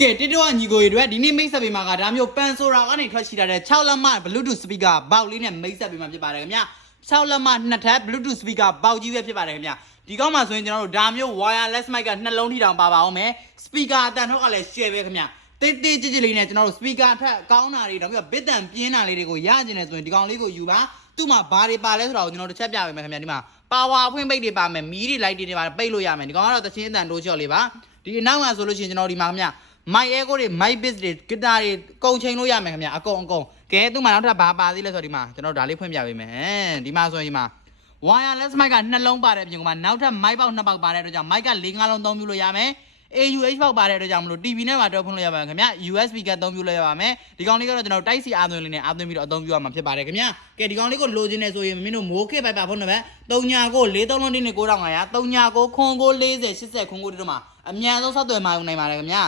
ကဲတစ်တော့ညီကိုတွေအတွက်ဒီနေ့မိတ်ဆက်ပေးမှာကဒါမျိုးပန်ဆိုရာကနေထွက်ရှိလာတဲ့6လက်မ Bluetooth speaker ဘောက်လေးနဲ့မိတ်ဆက်ပေးမှာဖြစ်ပါတယ်ခင်ဗျာ6လက်မနှစ်ထပ် Bluetooth speaker ဘောက်ကြီးပဲဖြစ်ပါတယ်ခင်ဗျာဒီကောက်မှာဆိုရင်ကျွန်တော်တို့ဒါမျိုး wireless mic ကနှလုံးထိတောင်ပါပါအောင်မယ် speaker အတန်ထုတ်ကလည်း share ပဲခင်ဗျာတေးတေးကြည့်ကြည့်လေးနဲ့ကျွန်တော်တို့ speaker ထက်ကောင်းတာတွေတော့ပြီးတော့ဘစ်တန်ပြင်းတာလေးတွေကိုရကျင်နေဆိုရင်ဒီကောင်လေးကိုယူပါသူ့မှာဘာတွေပါလဲဆိုတာကိုကျွန်တော်တို့တစ်ချက်ပြပေးမယ်ခင်ဗျာဒီမှာ power ဖွင့်ပိတ်တွေပါမယ်မီးတွေ light တွေပါပိတ်လို့ရမယ်ဒီကောင်ကတော့တချင်းအတန်တိုးချော့လေးပါဒီအနောက်ကဆိုလို့ရှိရင်ကျွန်တော်ဒီမှာခင်ဗျာ မိုက်အဲကိုတွေမိုက်ဘစ်တွေဂီတာတွေကုံချိန်လို့ရမယ်ခင်ဗျအကုန်အကုန်ကဲသူ့မှာနောက်ထပ်ဘာပါသေးလဲဆိုတော့ဒီမှာကျွန်တော်ဒါလေးဖွင့်ပြပေးမယ်ဒီမှာဆိုရင်ဒီမှာ wireless mic ကနှလုံးပါတဲ့အပြင်ကမှနောက်ထပ် mic ပေါက်နှစ်ပေါက်ပါတဲ့အတွက်ကြောင့် mic က၄၅လုံးသုံးပြလို့ရမယ် AUH ပေါက်ပါတဲ့အတွက်ကြောင့်မလို့ TV နဲ့မှာတော့ဖွင့်လို့ရပါမယ်ခင်ဗျ USB ကသုံးပြလို့ရပါမယ်ဒီကောင်လေးကတော့ကျွန်တော် Type C အားသွင်းလေးနဲ့အားသွင်းပြီးတော့အသုံးပြုရမှာဖြစ်ပါတယ်ခင်ဗျကဲဒီကောင်လေးကိုလိုချင်နေဆိုရင်မင်းတို့မိုးခေပိုက်ပါဖုန်းနံပါတ်3ညာကို43လုံးတင်းနဲ့9500 3ညာကိုခွန်ကို40 80ခွန်ကိုတို့မှာအမြန်ဆုံးဆောက်သွယ်မှာယူနိုင်ပါတယ်ခင်ဗျ